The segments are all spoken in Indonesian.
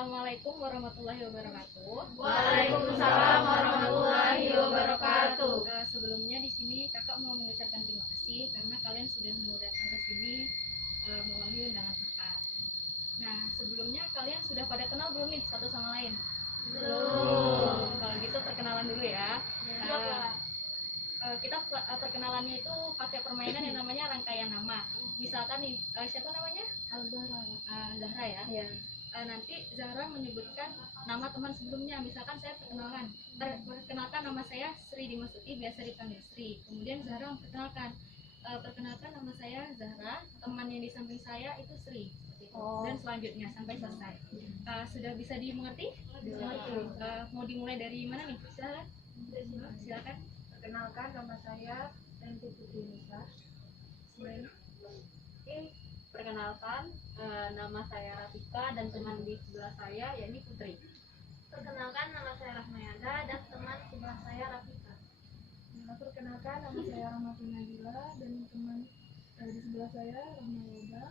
Assalamualaikum warahmatullahi wabarakatuh. Waalaikumsalam warahmatullahi wabarakatuh. Sebelumnya di sini kakak mau mengucapkan terima kasih karena kalian sudah mau datang ke sini memenuhi undangan kakak. Nah, sebelumnya kalian sudah pada kenal belum nih satu sama lain? Belum. Kalau gitu perkenalan dulu ya. Kita perkenalannya itu pakai permainan yang namanya rangkaian nama. Misalkan nih, siapa namanya? Zahra ya. Iya. Nanti Zahra menyebutkan nama teman sebelumnya. Misalkan saya perkenalkan nama saya Sri Dimasuki, biasa dipanggil Sri. Kemudian Zahra memperkenalkan, perkenalkan nama saya Zahra, teman yang di samping saya itu Sri. Dan selanjutnya sampai selesai. Sudah bisa dimengerti? Mau dimulai dari mana nih? Silakan. Perkenalkan, nama saya Renti Putri Nisa. Perkenalkan, nama saya Rafika dan teman di sebelah saya yakni Putri. Perkenalkan, nama saya Rahmayada dan teman sebelah saya Rafika. Perkenalkan, nama saya Rahmatul Nabila dan teman di sebelah saya Rahmayada.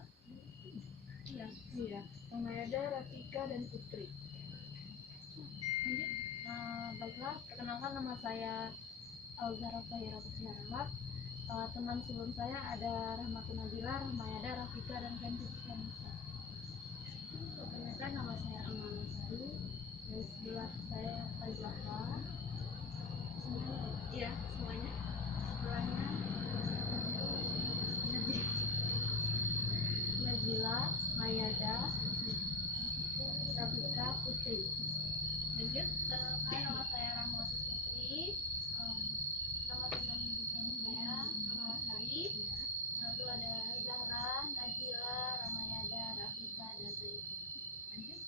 Iya. Rahmayada, Rafika dan Putri. Baiklah, perkenalkan, nama saya Alzara Fahira Rahmat. Teman sebelum saya ada Rahmatul Nabila, Rahmayada, Rafika dan Renti Nisa. Perkenalkan, nama saya Amal Sari. Di sebelah saya Faizafa. Iya, semuanya. Sebelahnya Nazila, Mayada, Rafika, Putri. Lanjut. Nama saya Rahmat Putri. Nama teman saya Amal Sari. Lalu ada Zahra, Nazila, Ramayada, Rafika dan Renti. Lanjut.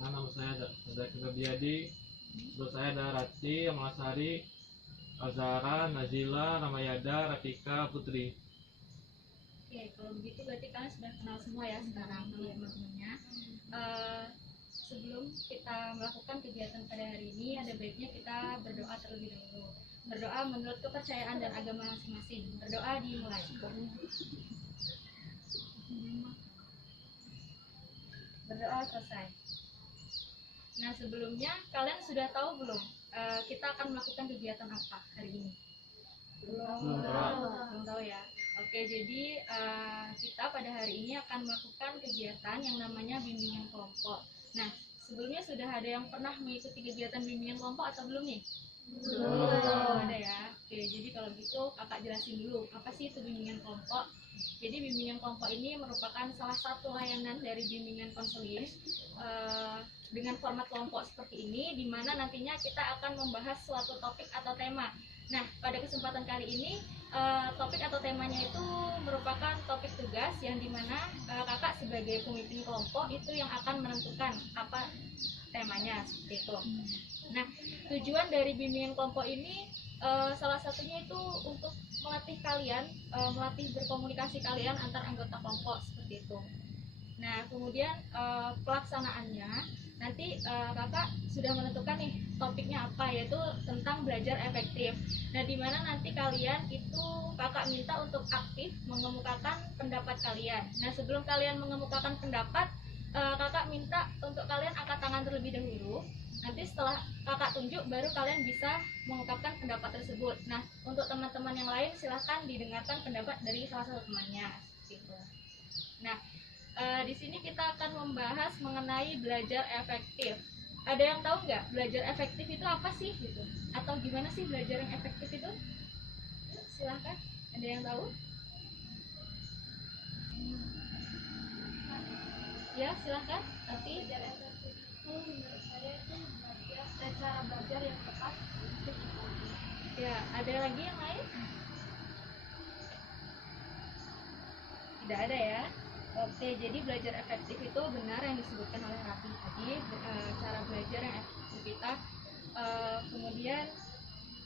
Nama saya ada Biadi, terus saya ada Rati, Amasari, Azara, Nazila, Ramayada, Rafika, Putri. Oke, kalau begitu berarti kalian sudah kenal semua ya sekarang teman-temannya. Sebelum kita melakukan kegiatan pada hari ini, ada baiknya kita berdoa terlebih dahulu. Berdoa menurut kepercayaan dan agama masing-masing. Berdoa dimulai. Berdoa selesai. Nah, sebelumnya kalian sudah tahu belum kita akan melakukan kegiatan apa hari ini? Belum tahu ya. Oke, jadi kita pada hari ini akan melakukan kegiatan yang namanya bimbingan kelompok. Nah, sebelumnya sudah ada yang pernah mengikuti kegiatan bimbingan kelompok atau belum nih? Belum ada ya. Oke, jadi kalau gitu kakak jelasin dulu apa sih itu bimbingan kelompok. Jadi bimbingan kelompok ini merupakan salah satu layanan dari bimbingan konseling dengan format kelompok seperti ini, di mana nantinya kita akan membahas suatu topik atau tema. Nah, pada kesempatan kali ini topik atau temanya itu merupakan topik tugas yang dimana kakak sebagai pemimpin kelompok itu yang akan menentukan apa temanya seperti itu. Nah, tujuan dari bimbingan kelompok ini salah satunya itu untuk melatih kalian, melatih berkomunikasi kalian antar anggota kelompok seperti itu. Nah, kemudian pelaksanaannya nanti kakak sudah menentukan nih topiknya apa, yaitu tentang belajar efektif. Nah, dimana nanti kalian itu kakak minta untuk aktif mengemukakan pendapat kalian. Nah, sebelum kalian mengemukakan pendapat, kakak minta untuk kalian angkat tangan terlebih dahulu. Nanti setelah kakak tunjuk baru kalian bisa mengungkapkan pendapat tersebut. Nah, untuk teman-teman yang lain silahkan didengarkan pendapat dari salah satu temannya gitu. Nah, di sini kita akan membahas mengenai belajar efektif. Ada yang tahu nggak belajar efektif itu apa sih gitu? Atau gimana sih belajar yang efektif itu? Silahkan. Ada yang tahu? Ya, silahkan. Nanti. Belajar efektif itu menurut saya itu cara belajar yang tepat. Ya, ada lagi yang lain? Tidak ada ya. Oke, jadi belajar efektif itu benar yang disebutkan oleh Rati tadi, cara belajar yang efektif kita. Kemudian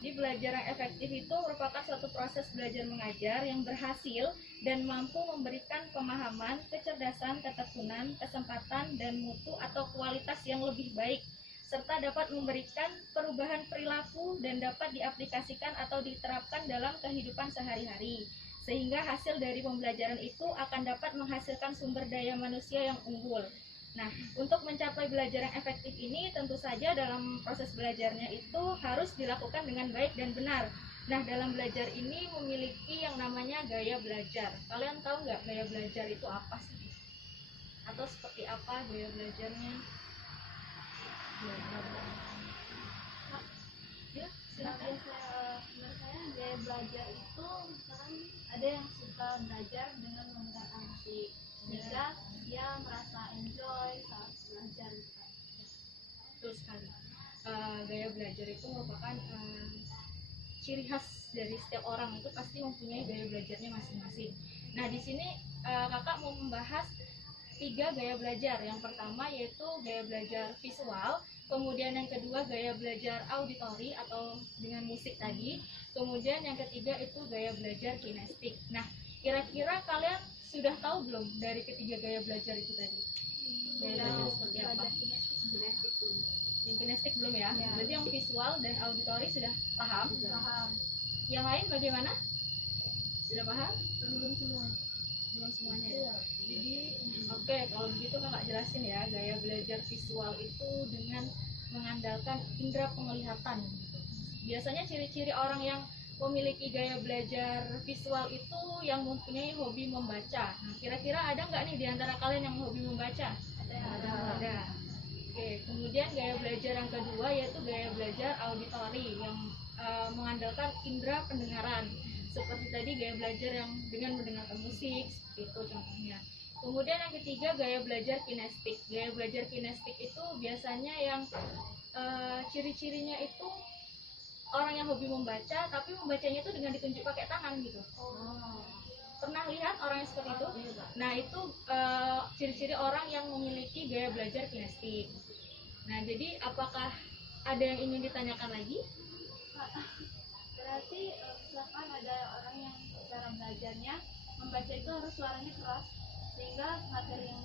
di belajar yang efektif itu merupakan suatu proses belajar mengajar yang berhasil dan mampu memberikan pemahaman, kecerdasan, ketekunan, kesempatan, dan mutu atau kualitas yang lebih baik, serta dapat memberikan perubahan perilaku dan dapat diaplikasikan atau diterapkan dalam kehidupan sehari-hari. Sehingga hasil dari pembelajaran itu akan dapat menghasilkan sumber daya manusia yang unggul. Nah, untuk mencapai belajar yang efektif ini tentu saja dalam proses belajarnya itu harus dilakukan dengan baik dan benar. Nah, dalam belajar ini memiliki yang namanya gaya belajar. Kalian tahu nggak gaya belajar itu apa sih? Atau seperti apa gaya belajarnya? Ya, Nah, silakan. menurut saya gaya belajar itu misalkan ada yang suka belajar dengan menggunakan musik sehingga dia merasa enjoy saat belajar gitu kan. Betul sekali. Gaya belajar itu merupakan ciri khas dari setiap orang, itu pasti mempunyai gaya belajarnya masing-masing. Nah, di sini kakak mau membahas 3 gaya belajar. Yang pertama yaitu gaya belajar visual, kemudian yang kedua gaya belajar auditori atau dengan musik tadi, kemudian yang ketiga itu gaya belajar kinestik. Nah, kira-kira kalian sudah tahu belum dari ketiga gaya belajar itu tadi? Gaya belajar seperti apa? Belajar kinestik dulu. Yang kinestik belum ya? Ya. Berarti yang visual dan auditori sudah paham? Paham. Yang lain bagaimana? Sudah paham? Belum semua. Belum semuanya ya? Jadi, oke, kalau begitu kakak jelasin ya. Gaya belajar visual itu dengan mengandalkan indera penglihatan gitu. Biasanya ciri-ciri orang yang memiliki gaya belajar visual itu yang mempunyai hobi membaca. Nah, kira-kira ada nggak nih di antara kalian yang hobi membaca? Ada. Oke, kemudian gaya belajar yang kedua yaitu gaya belajar auditori yang mengandalkan indera pendengaran. Seperti tadi gaya belajar yang dengan mendengarkan musik, seperti itu contohnya. Kemudian yang ketiga gaya belajar kinestik. Gaya belajar kinestik itu biasanya yang ciri-cirinya itu orang yang hobi membaca, tapi membacanya itu dengan ditunjuk pakai tangan gitu. Pernah lihat orang yang seperti itu? Nah, itu ciri-ciri orang yang memiliki gaya belajar kinestik. Nah, jadi apakah ada yang ingin ditanyakan lagi? Berarti misalkan ada orang yang cara belajarnya membaca itu harus suaranya keras sehingga materi yang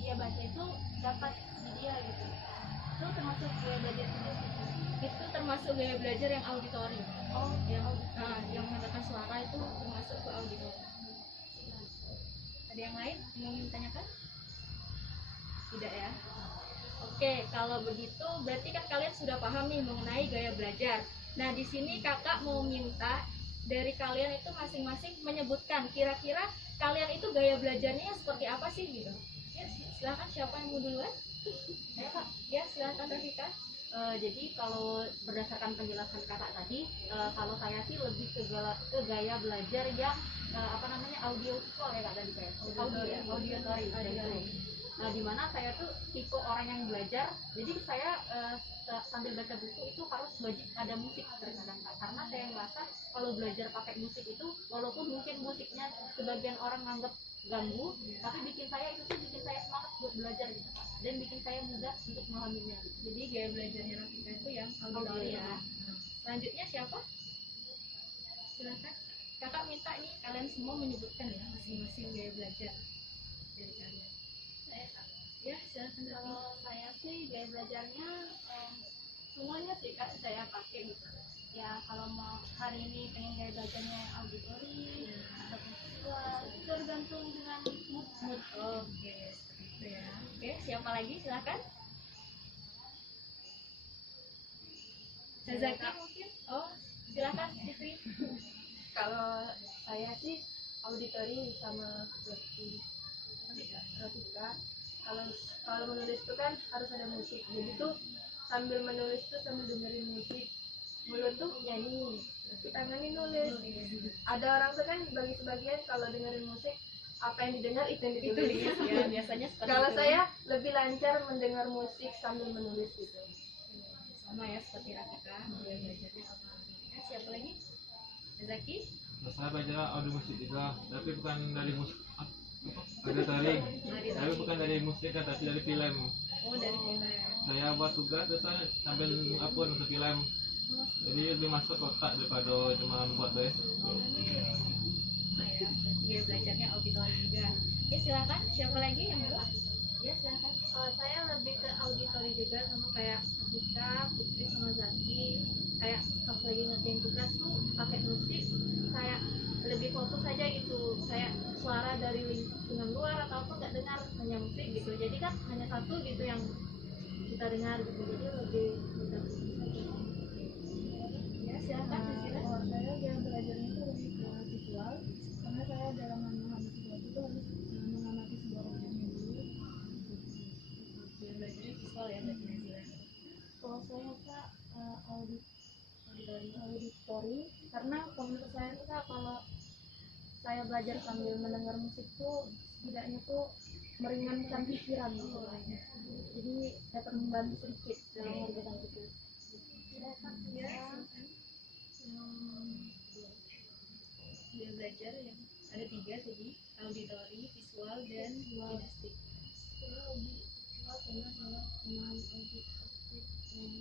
dia baca itu dapat di dia gitu. Itu termasuk gaya belajar kinestik. Itu termasuk gaya belajar yang auditori. Oh, Yang menggunakan suara itu termasuk ke auditori. Ada yang lain yang ingin ditanyakan? Tidak ya? Oke, kalau begitu berarti kan kalian sudah paham nih mengenai gaya belajar. Nah, di sini kakak mau minta dari kalian itu masing-masing menyebutkan kira-kira kalian itu gaya belajarnya seperti apa sih gitu. Ya, silakan siapa yang mau duluan? Ayo Kak. Ya, silakan Rafika. Jadi kalau berdasarkan penjelasan kakak tadi, kalau saya sih lebih ke gaya belajar yang audio visual ya kak tadi kayak auditory. Nah, dimana saya tuh tipe orang yang belajar, jadi saya sambil baca buku itu harus wajib ada musik terkadang kak, karena saya merasa kalau belajar pakai musik itu walaupun mungkin musiknya sebagian orang nganggap ganggu, tapi bikin saya semangat buat belajar gitu kak, dan bikin saya mudah untuk memahaminya gitu. Jadi gaya belajarnya Rafika itu yang auditori ya. Selanjutnya siapa? Silakan. Kakak minta nih kalian semua menyebutkan ya masing-masing gaya belajar dari kalian. Ya, silakan. kalau saya sih gaya belajarnya semuanya sih kak saya pakai gitu. Ya kalau mau hari ini pengen gaya belajarnya auditori atau visual itu tergantung dengan mood. Oke, seperti itu ya. Oke, siapa lagi? Silakan. Zaki mungkin? Oh, silakan Fitri. Kalau saya sih auditori sama seperti Rafika. Kalau menulis itu kan harus ada musik, jadi tuh sambil menulis tuh sambil dengerin musik, mulut tuh nyanyi tapi tangannya nulis. Ada orang tuh kan bagi sebagian kalau dengerin musik apa yang didengar itu yang ditulis. Ditulis ya, biasanya seperti Kalau itu. saya lebih lancar mendengar musik sambil menulis gitu. Sama ya seperti Rafika, gaya belajarnya auditori. Ya, siapa lagi? Zaki? Nah, saya belajar audio musik juga, tapi bukan dari musik auditori, tapi bukan dari musik kan, tapi dari film. Oh, dari film. Saya buat tugas terus saya sambil upload untuk film, jadi lebih masuk ke otak daripada cuma buat bes. Saya gaya belajarnya auditori juga. Ya, silakan. Siapa lagi yang mau? Ya, silakan. Saya lebih ke auditori juga sama kayak Rafika, Putri sama Zaki. Kayak pas lagi ngerjain tugas tuh pakai musik, kayak lebih fokus aja gitu. Kayak suara suara dari lingkungan luar ataupun nggak dengar hanya musik gitu. Jadi kan hanya satu gitu yang kita dengar gitu. Jadi lebih mudah. Ya silakan Cecile. Kalau saya gaya belajarnya itu lebih ke visual, karena saya dalam memahami sesuatu itu harus mengamati sebuah objeknya dulu. Dia belajarnya visual ya berarti Nazila. Kalau saya Kak, auditori, karena menurut saya itu Kak, kalau saya belajar sambil mendengar musik tuh setidaknya tuh meringankan pikiran gitu. Jadi dapat membantu sedikit dalam mengerjakan tugas. Dia belajar yang ada 3 tadi, auditori, visual, dan kinestik. Saya lebih kuat karena saya memahami objek yang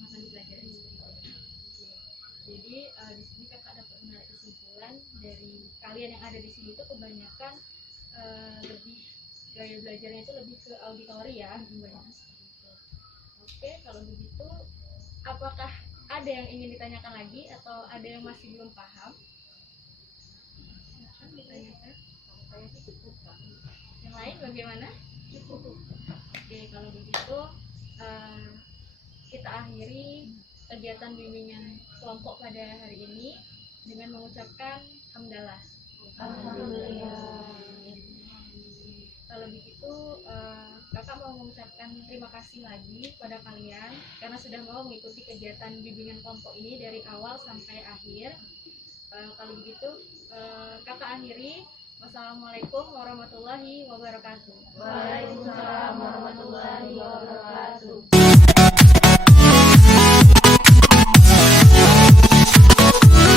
Akan dipelajari seperti itu. Oke. Jadi di sini kakak dapat menarik kesimpulan dari kalian yang ada di sini itu kebanyakan lebih gaya belajarnya itu lebih ke auditori ya, kebanyakan seperti itu. Oke, kalau begitu apakah ada yang ingin ditanyakan lagi atau ada yang masih belum paham? Silakan ditanyakan. Kalau saya sih cukup Kak. Yang lain bagaimana? Cukup. Oke, kalau begitu kita akhiri kegiatan bimbingan kelompok pada hari ini dengan mengucapkan hamdalah. alhamdulillah. Kalau begitu kakak mau mengucapkan terima kasih lagi pada kalian karena sudah mau mengikuti kegiatan bimbingan kelompok ini dari awal sampai akhir. Kalau begitu kakak akhiri. Wassalamualaikum warahmatullahi wabarakatuh. Waalaikumsalam warahmatullahi wabarakatuh.